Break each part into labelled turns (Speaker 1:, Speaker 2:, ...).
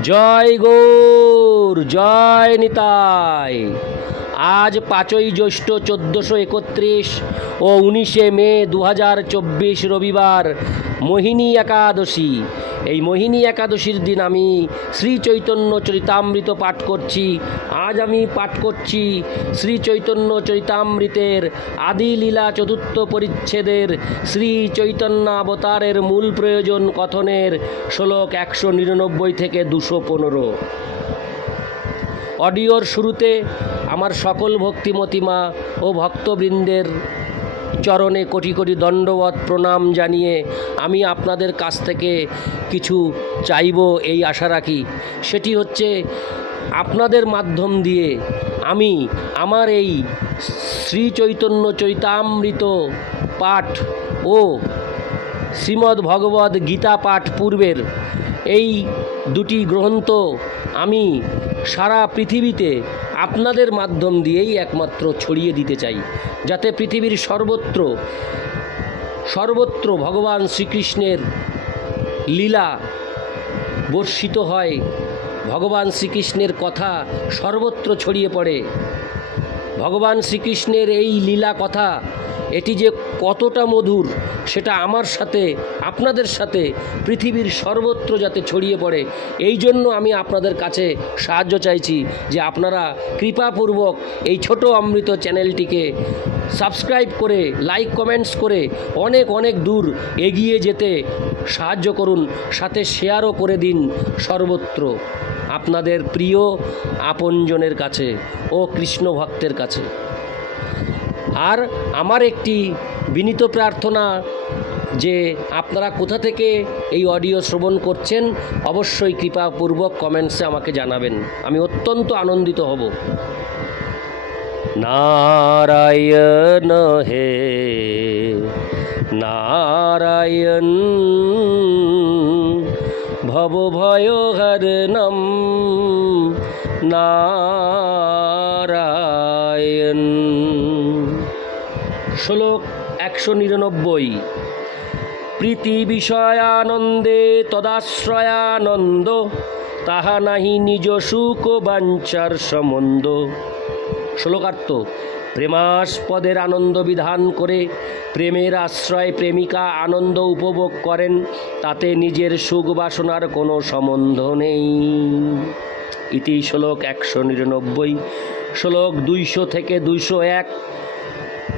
Speaker 1: জয় গৌর, জয় নিতাই। আজ পাঁচই জ্যৈষ্ঠ চোদ্দোশো একত্রিশ ও উনিশে মে দু হাজার চব্বিশ রবিবার মোহিনী একাদশী। এই মোহিনী একাদশীর দিন আমি শ্রী চৈতন্য চরিতামৃত পাঠ করছি। আজ আমি পাঠ করছি শ্রী চৈতন্য চরিতামৃতের আদি লীলা চতুর্থ পরিচ্ছেদের শ্রী চৈতন্যাবতারের মূল প্রয়োজন কথনের শ্লোক একশো নিরানব্বই থেকে দুশো পনেরো। অডিওর শুরুতে আমার সকল ভক্তিমতিমা ও ভক্তবৃন্দের চরণে কোটি কোটি দণ্ডবত প্রণাম জানিয়ে আমি আপনাদের কাছ থেকে কিছু চাইব এই আশা রাখি। সেটি হচ্ছে আপনাদের মাধ্যম দিয়ে আমি আমার এই শ্রী চৈতন্য চৈতামৃত পাঠ ও শ্রীমদ্ ভগবদ গীতা পাঠ পূর্বের এই দুটি গ্রন্থ আমি সারা পৃথিবীতে আপনাদের মাধ্যম দিয়েই একমাত্র ছড়িয়ে দিতে চাই, যাতে পৃথিবীর সর্বত্র সর্বত্র ভগবান শ্রীকৃষ্ণের লীলা বর্ষিত হয়, ভগবান শ্রীকৃষ্ণের কথা সর্বত্র ছড়িয়ে পড়ে। ভগবান শ্রীকৃষ্ণের এই লীলা কথা এটি যে কতটা মধুর, সেটা আমার সাথে, আপনাদের সাথে পৃথিবীর সর্বত্র যাতে ছড়িয়ে পড়ে, এই জন্য আমি আপনাদের কাছে সাহায্য চাইছি যে আপনারা কৃপাপূর্বক এই ছোট অমৃত চ্যানেলটিকে সাবস্ক্রাইব করে, লাইক, কমেন্টস করে অনেক অনেক দূর এগিয়ে যেতে সাহায্য করুন, সাথে শেয়ারও করে দিন সর্বত্র আপনাদের প্রিয় আপনজনের কাছে ও কৃষ্ণ ভক্তের কাছে। আর আমার একটি বিনীত প্রার্থনা যে আপনারা কোথা থেকে এই অডিও শ্রবণ করছেন, অবশ্যই কৃপাপূর্বক কমেন্টসে আমাকে জানাবেন। আমি অত্যন্ত আনন্দিত হব। নারায়ণ হে, নারায়ণ, ভব ভয় হরণম নারায়ণ শ্লোক একশো নিরানব্বই। প্রীতি বিষয়ানন্দে তদাশ্রয়ানন্দ, তাহা নাহি নিজ সুখ বাঞ্চার সম্বন্ধ শ্লোকার্থ, প্রেমাস্পদের আনন্দ বিধান করে প্রেমের আশ্রয় প্রেমিকা আনন্দ উপভোগ করেন, তাতে নিজের সুখ বাসনার কোনো সম্বন্ধ নেই। ইতি শ্লোক একশো নিরানব্বই। শ্লোক দুইশো থেকে দুইশো এক।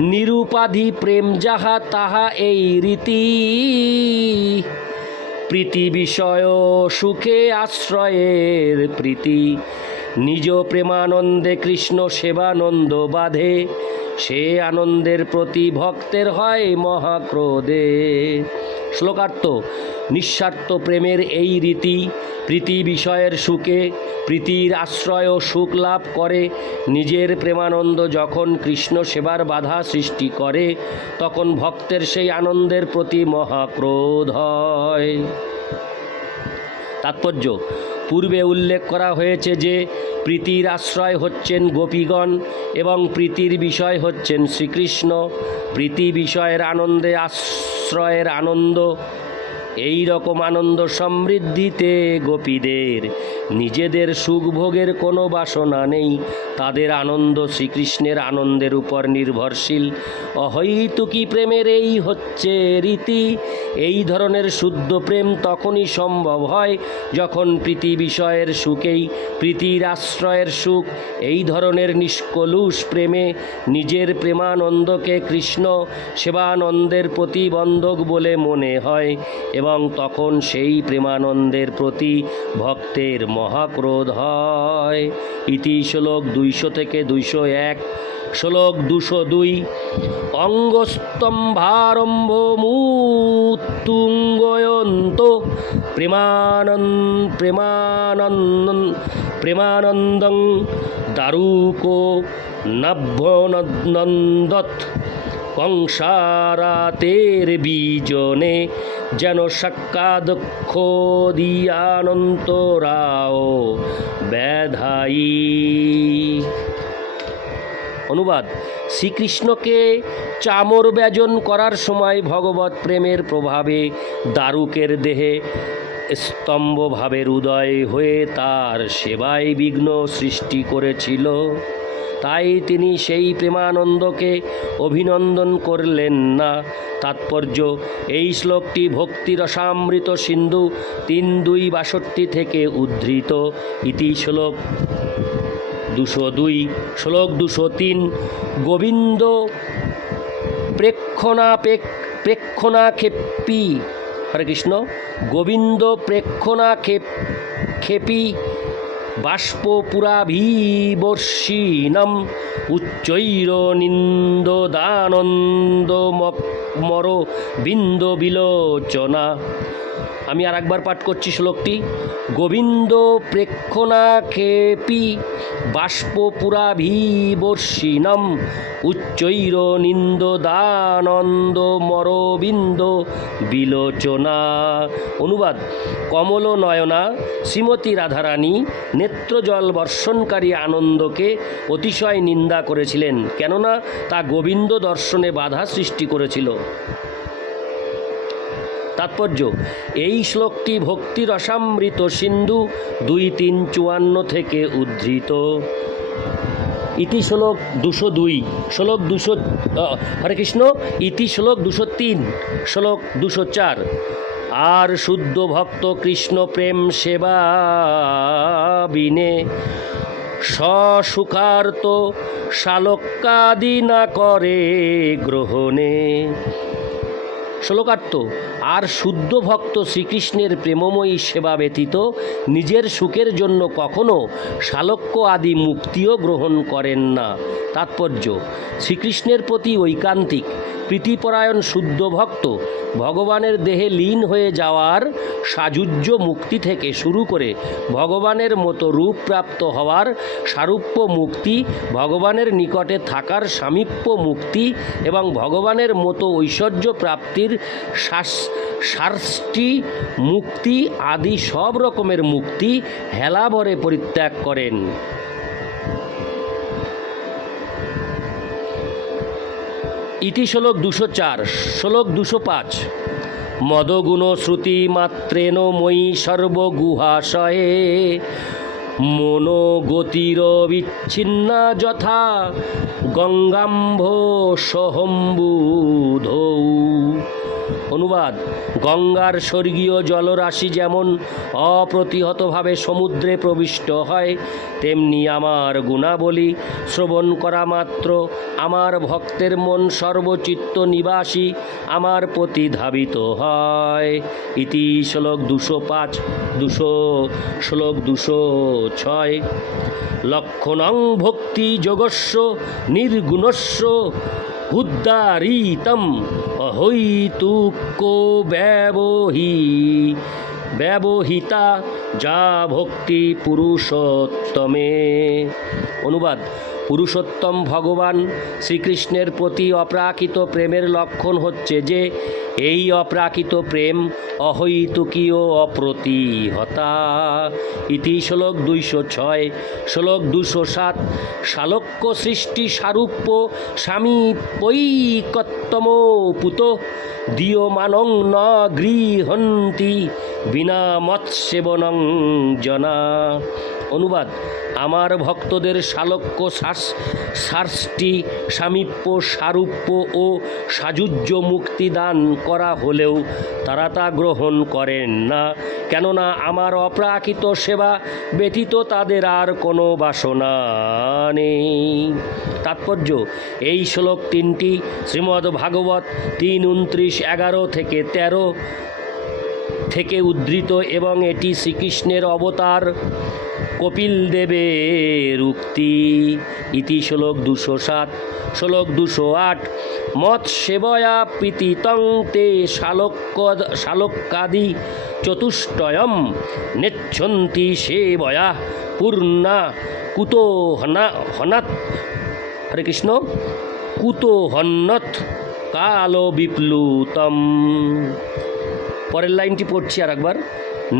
Speaker 1: নিরুপাধি প্রেম যাহা, তাহা এই রীতি। প্রীতি বিষয় সুখে আশ্রয়ের প্রীতি। নিজ প্রেমানন্দে কৃষ্ণ সেবানন্দ বাধে। সে আনন্দের প্রতি ভক্তের হয় মহাক্রোধে। শ্লোকার্থ, নিঃস্বার্থ প্রেমের এই রীতি, প্রীতি বিষয়ের সুখে, প্রীতির আশ্রয় ও সুখ লাভ করে, নিজের প্রেমানন্দ যখন কৃষ্ণ সেবার বাধা সৃষ্টি করে, তখন ভক্তের সেই আনন্দের প্রতি মহাক্রোধ হয়। তাৎপর্য, পূর্বে উল্লেখ করা হয়েছে যে, প্রীতির আশ্রয় হচ্ছেন গোপীগণ এবং প্রীতির বিষয় হচ্ছেন শ্রীকৃষ্ণ। প্রীতি বিষয়ের আনন্দে আশ্রয়ের আনন্দ এই রকম আনন্দ সমৃদ্ধিতে গোপীদের। নিজেদের সুখ ভোগের কোনো বাসনা নেই। তাদের আনন্দ শ্রীকৃষ্ণের আনন্দের উপর নির্ভরশীল। অহৈতুকী প্রেমের এই হচ্ছে রীতি। এই ধরনের শুদ্ধ প্রেম তখনই সম্ভব হয় যখন প্রীতি বিষয়ের সুখেই প্রীতির আশ্রয়ের সুখ। এই ধরনের নিষ্কলুষ প্রেমে নিজের প্রেমানন্দকে কৃষ্ণ সেবানন্দের প্রতিবন্ধক বলে মনে হয়। এবং তখন সেই প্রেমানন্দের প্রতি ভক্তের মহাক্রোধ হয়। ইতি শ্লোক দুইশো থেকে দুইশো এক। শ্লোক দুশো দুই। অঙ্গস্তম্ভারম্ভ মুতুঙ্গয়ন্ত প্রেমানন্দ প্রেমানন্দ প্রেমানন্দং দারুকো নভ্যনন্দত। কংসারাতের বীজনে যেন সাক্ষাদক্ষ দিয়ানন্তরাও ব্যাধায়ী। অনুবাদ, শ্রীকৃষ্ণকে চামর ব্যজন করার সময় ভগবত প্রেমের প্রভাবে দারুকের দেহে স্তম্ভভাবের উদয় হয়ে তার সেবায় বিঘ্ন সৃষ্টি করেছিল। তাই তিনি সেই প্রেমানন্দকে অভিনন্দন করলেন না। তাৎপর্য, এই শ্লোকটি ভক্তি রসামৃত সিন্ধু তিন দুই বাষট্টি থেকে উদ্ধৃত। ইতি শ্লোক দুশো দুই, শ্লোক দুশো তিন, গোবিন্দ প্রেক্ষণাপেক প্রেক্ষণাক্ষেপী। হরে কৃষ্ণ, গোবিন্দ প্রেক্ষণাক্ষেপ, ক্ষেপী বাষ্প পুরাভিবর্ষীণম উচ্চৈর নিন্দদানন্দ মর বিন্দ বিলোচনা আমি আর একবার পাঠ করছি শ্লোকটি। গোবিন্দ প্রেক্ষণাক্ষেপী বাষ্প পুরাভিবর্ষীণম উচ্চৈর নিন্দদানন্দ মরবিন্দ বিলোচনা। অনুবাদ কমল নয়না শ্রীমতী রাধারানী, নেত্রজল বর্ষণকারী আনন্দকে অতিশয় নিন্দা করেছিলেন, কেননা তা গোবিন্দ দর্শনে বাধা সৃষ্টি করেছিল। তাৎপর্য। এই শ্লোকটি ভক্তি রসামৃত সিন্ধু দুই তিন চুয়ান্ন থেকে উদ্ধৃত। ইতি শ্লোক দুশো দুই, শ্লোক দুশো হরে কৃষ্ণ, ইতি শ্লোক দুশো তিন, শ্লোক দুশো চার। আর শুদ্ধ ভক্ত কৃষ্ণ প্রেম সেবা বিনে সসুখার্ত শালকাদি না করে গ্রহণে। শ্লোকার্থ, আর শুদ্ধ ভক্ত শ্রীকৃষ্ণের প্রেমময়ী সেবা ব্যতীত নিজের সুখের জন্য কখনো শালক্য আদি মুক্তিও গ্রহণ করেন না। তাৎপর্য, শ্রীকৃষ্ণের প্রতি ঐকান্তিক প্রীতিপরায়ণ শুদ্ধ ভক্ত, ভগবানের দেহে লীন হয়ে যাওয়ার সাযুজ্য মুক্তি থেকে শুরু করে ভগবানের মতো রূপ প্রাপ্ত হওয়ার সারূপ্য মুক্তি, ভগবানের নিকটে থাকার সামীপ্য মুক্তি এবং ভগবানের মতো ঐশ্বর্য প্রাপ্তির শ্বাস মুক্তি আদি সব রকমের মুক্তি হেলাভরে পরিত্যাগ করেন। ইতি শ্লোক দুশো চার, শ্লোক দুশো পাঁচ। মদগুণ শ্রুতি মাত্রেন মই সর্বগুহাশয়ে মনোগতির বিচ্ছিন্না যথা, গঙ্গাম্ভ সহম্বুধৌ। অনুবাদ। গঙ্গার স্বর্গীয় জলরাশি যেমন অপ্রতিহতভাবে সমুদ্রে প্রবিষ্ট হয়, তেমনি আমার গুণাবলী শ্রবণ করা মাত্র। আমার ভক্তের মন সর্বচিত্ত নিবাসী আমার প্রতি ধাবিত হয়। ইতি শ্লোক দুশো পাঁচ, দুশো শ্লোক দুশো ছয়। লক্ষণং ভক্তি যোগস্য নির্গুণস্য উদ্দারিতম অহৈতুক্য ব্যবহি। ব্যবহিতা যা ভক্তি পুরুষোত্তমে। অনুবাদ পুরুষোত্তম ভগবান শ্রীকৃষ্ণের প্রতি অপ্রাকৃত প্রেমের লক্ষণ হচ্ছে যে, এই অপ্রাকৃত প্রেম অহৈতুকীয় অপ্রতিহতা। ইতি শ্লোক দুইশো ছয়, শ্লোক দুশো সাত শালক্য সৃষ্টি সারূপ্য স্বামী পৈকত্তম পুত, দীয়মানং ন গৃহন্তি বিনা মৎসেবনং জনা। অনুবাদ আমার ভক্তদের শালক্য শ্বাস শার্সটি সামীপ্য, সারূপ্য ও সাযুজ্য মুক্তি দান করা হলেও তারা তা গ্রহণ করেন না। কেননা আমার অপ্রাকৃত সেবা ব্যতীত তাদের আর কোনো বাসনা নেই। তাৎপর্য, এই শ্লোক তিনটি শ্রীমদ্ ভাগবত তিন উনত্রিশ এগারো থেকে তেরো থেকে উদ্ধৃত এবং এটি শ্রীকৃষ্ণের অবতার কপিল দেবের উক্তি ইতি শ্লোক দুশো সাত, শ্লোক দুশো আট। মৎ সেবয়া প্রীতিতং তে শালক্য শালক্যাদি চতুষ্টয়ম। নেচ্ছন্তি সেবয়া পূর্ণা কুতো হনা হনাত হরে কৃষ্ণ। কুতো হন্নত কালো বিপ্লুতম। পরের লাইনটি পড়ছি আর একবার।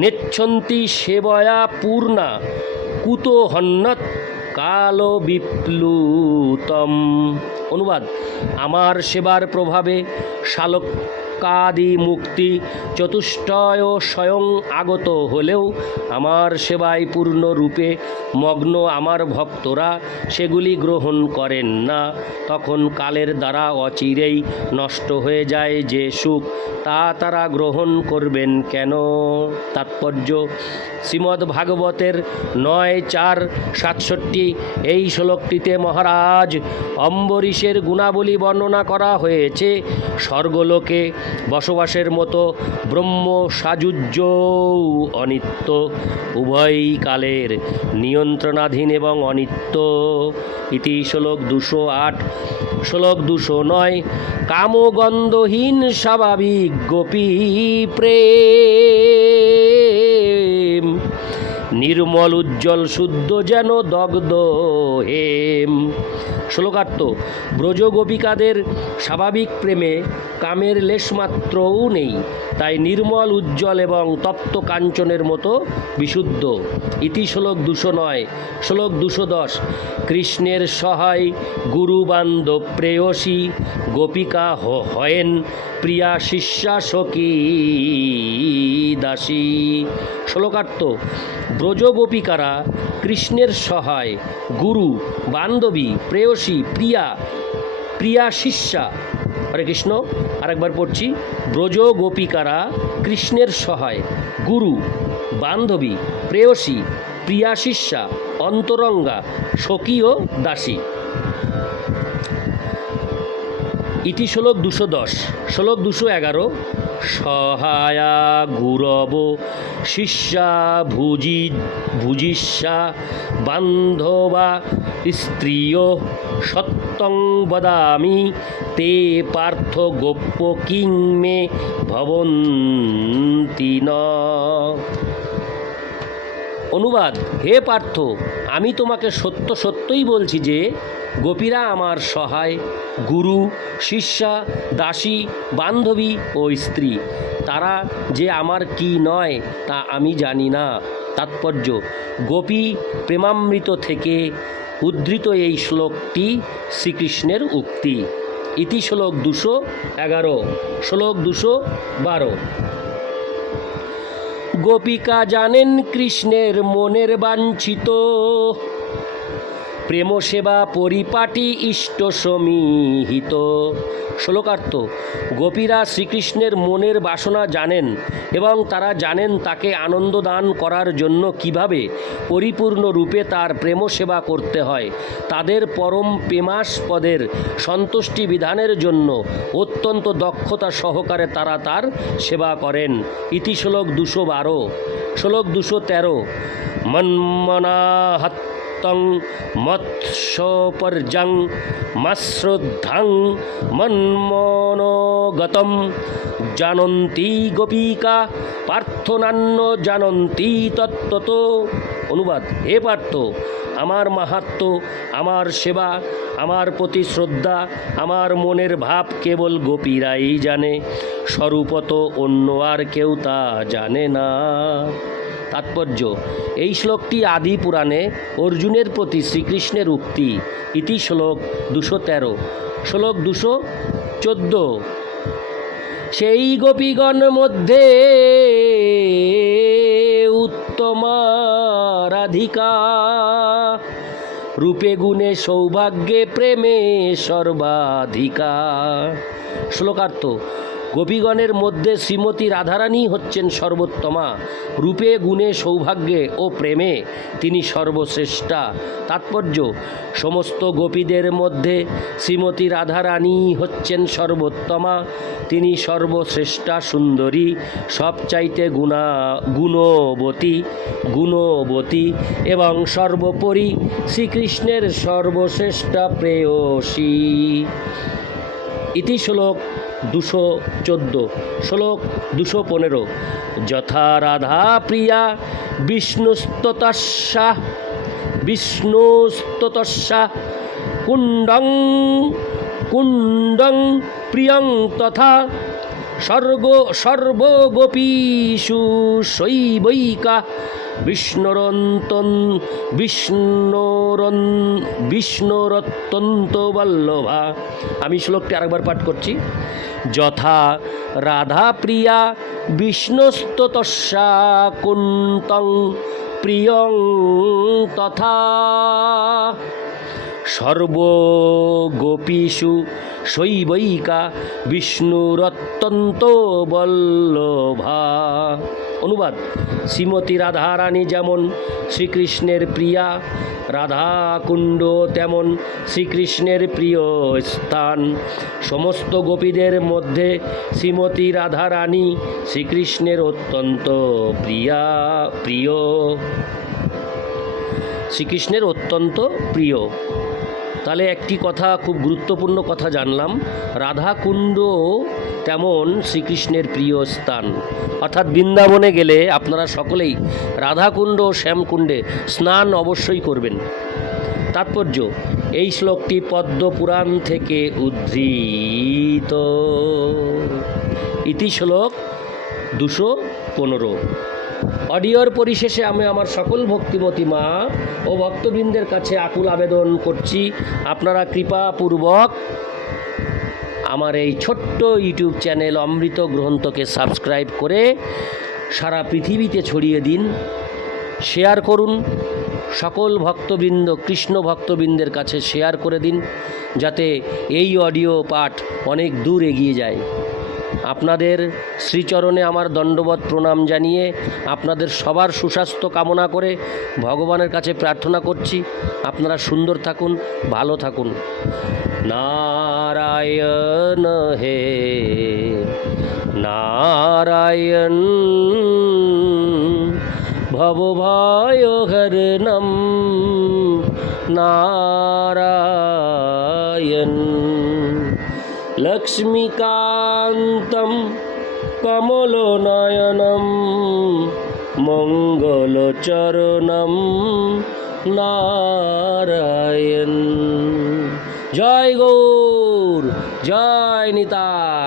Speaker 1: নেচ্ছন্তি সেবয়া পূর্ণা, কুতো হন্নত কাল বিপ্লুতম। অনুবাদ, আমার সেবার প্রভাবে শালকাদি মুক্তি চতুষ্টয় স্বয়ং আগত হলেও আমার সেবায় পূর্ণরূপে মগ্ন আমার ভক্তরা সেগুলি গ্রহণ করেন না। তখন কালের দ্বারা অচিরেই নষ্ট হয়ে যায় যে সুখ, তা তারা গ্রহণ করবেন কেন? তাৎপর্য, শ্রীমদ্ ভাগবতের নয় চার সাতষট্টি, এই শ্লোকটিতে মহারাজ অম্বরীশের গুণাবলী বর্ণনা করা হয়েছে, স্বর্গলোকে বসবাসের মতো ব্রহ্ম সাযুজ্য অনিত্য। উভয় কালের নিয়ন্ত্রণাধীন এবং অনিত্য। ইতি শ্লোক দুশো আট। শ্লোক দুশো নয়। কামগন্ধহীন স্বাভাবিক গোপী প্রেম। নির্মল, উজ্জ্বল, শুদ্ধ যেন দগ্ধ হেম। শ্লোকার্থ, ব্রজ গোপিকাদের স্বাভাবিক প্রেমে কামের লেশমাত্রও নেই, তাই নির্মল, উজ্জ্বল এবং তপ্ত কাঞ্চনের মতো বিশুদ্ধ। ইতি শ্লোক দুশো নয়, শ্লোক দুশো দশ, কৃষ্ণের সহায় গুরুবান্ধব প্রেয়সী গোপিকা হয়েন প্রিয়া শিষ্যা সখী দাসী। শ্লোকার্থ ব্রজ গোপিকারা কৃষ্ণের সহায়, গুরু, বান্ধবী, প্রেয়সী, প্রিয়া প্রিয়া শিষ্যা। হরে কৃষ্ণ, আরেকবার পড়ছি। ব্রজ গোপিকারা কৃষ্ণের সহায়, গুরু, বান্ধবী, প্রেয়সী, প্রিয়া শিষ্যা, অন্তরঙ্গা সখী ও দাসী। ইতি শ্লোক দুশো দশ, শ্লোক দুশো এগারো, সহায়া গুরব শিষ্যা ভুজি, ভুজিষ্যা বান্ধবা স্ত্রিয় সত্যং বদামি, তে পার্থ গোপ্য কিং মে ভবন্তি ন। অনুবাদ, হে পার্থ, আমি তোমাকে সত্য সত্যই বলছি যে, গোপীরা আমার সহায়, গুরু, শিষ্যা, দাসী, বান্ধবী ও স্ত্রী। তারা যে আমার কি নয়, তা আমি জানি না। তাৎপর্য, গোপী প্রেমামৃত থেকে উদ্ধৃত এই শ্লোকটি শ্রীকৃষ্ণের উক্তি। ইতি শ্লোক দুশো এগারো, শ্লোক দুশো বারো। গোপিকা জানেন কৃষ্ণের মনের বাঞ্ছিত। প্রেম সেবা পরিপাটি ইষ্ট সমীহিত। শ্লোকার্থ, গোপীরা শ্রীকৃষ্ণের মনের বাসনা জানেন এবং তারা জানেন তাকে আনন্দ দান করার জন্য কীভাবে পরিপূর্ণ রূপে তার প্রেম সেবা করতে হয়। তাদের পরম প্রেমাস্পদের সন্তুষ্টি বিধানের জন্য অত্যন্ত দক্ষতা সহকারে তারা তার সেবা করেন। ইতি শ্লোক দুশো বারো। শ্লোক দুশো তেরো। মন্মনাহত তং মৎস্যপর্যং মাশ্রদ্ধাং, মন্মনোগতম। জানন্তি গোপিকা পার্থনান্য জানন্তি তত্ত্বত। অনুবাদ, হে পার্থ, আমার মাহাত্ম, আমার সেবা, আমার প্রতি শ্রদ্ধা, আমার মনের ভাব কেবল গোপীরাই জানে। স্বরূপত অন্য আর কেউ তা জানে না। তাৎপর্য। এই শ্লোকটি আদি পুরাণে অর্জুনের প্রতি শ্রীকৃষ্ণের উক্তি। ইতি শ্লোক দুশো তেরো। শ্লোক দুশো চোদ্দ। সেই গোপীগণ মধ্যে উত্তমা রাধিকা। রূপে গুণে সৌভাগ্যে প্রেমে সর্বাধিকা। শ্লোকার্থ গোপীগণের মধ্যে শ্রীমতী রাধারানী হচ্ছেন সর্বোত্তমা। রূপে, গুণে, সৌভাগ্যে ও প্রেমে তিনি সর্বশ্রেষ্ঠা। তাৎপর্য, সমস্ত গোপীদের মধ্যে শ্রীমতী রাধারানী হচ্ছেন সর্বোত্তমা। তিনি সর্বশ্রেষ্ঠা, সুন্দরী সবচাইতে গুণা, গুণবতী গুণবতী এবং সর্বোপরি শ্রীকৃষ্ণের সর্বশ্রেষ্ঠা প্রেয়সী। ইতি শ্লোক দুশো চোদ্দ শ্লোক দুশো পনেরো। যথা রাধা প্রিয়া বিষ্ণুস্ততস্যা বিষ্ণুস্ততস্যা কুণ্ডং কুণ্ডং প্রিয়ং তথা স্বর্গ সর্বগোপীষু শৈবৈকা বিষ্ণুরন্তন বিষ্ণুরন বিষ্ণুরত্যন্ত বল্লভা আমি শ্লোকটি আরেকবার পাঠ করছি। যথা রাধা প্রিয়া বিষ্ণুস্ততস্যা কুন্তং প্রিয়ং তথা সর্বগোপীষু শৈবৈকা বিষ্ণুরত্যন্ত বল্লভা। অনুবাদ, শ্রীমতী রাধারানী যেমন শ্রীকৃষ্ণের প্রিয়া, রাধাকুণ্ড তেমন শ্রীকৃষ্ণের প্রিয় স্থান। সমস্ত গোপীদের মধ্যে শ্রীমতী রাধারানী শ্রীকৃষ্ণের অত্যন্ত প্রিয়া, প্রিয়। শ্রীকৃষ্ণের অত্যন্ত প্রিয়। তাহলে একটি কথা, খুব গুরুত্বপূর্ণ কথা জানলাম। রাধাকুণ্ড তেমন শ্রীকৃষ্ণের প্রিয় স্থান। অর্থাৎ বৃন্দাবনে গেলে আপনারা সকলেই রাধাকুণ্ড, শ্যামকুণ্ডে স্নান অবশ্যই করবেন। তাৎপর্য, এই শ্লোকটি পদ্ম পুরাণ থেকে উদ্ধৃত। ইতি শ্লোক দুশো পনেরো। অডিওর পরিশেষে আমি আমার সকল ভক্তিমতী মা ও ভক্তবৃন্দের কাছে আকুল আবেদন করছি। আপনারা কৃপাপূর্বক আমার এই ছোট্ট ইউটিউব চ্যানেল অমৃত গ্রন্থকে সাবস্ক্রাইব করে সারা পৃথিবীতে ছড়িয়ে দিন। শেয়ার করুন। সকল ভক্তবৃন্দ, কৃষ্ণ ভক্তবৃন্দের কাছে শেয়ার করে দিন, যাতে এই অডিও পাঠ অনেক দূর এগিয়ে যায়। আপনাদের শ্রীচরণে আমার দণ্ডবত প্রণাম জানিয়ে আপনাদের সবার সুস্বাস্থ্য কামনা করে ভগবানের কাছে প্রার্থনা করছি। আপনারা সুন্দর থাকুন, ভালো থাকুন। নারায়ণ হে, নারায়ণ ভবভয়হরণম নারায়ণ। লক্ষ্মীকান্तं কমলনয়नं মঙ্গলচরণম নারায়ণ জয় গৌর জয় নিতাই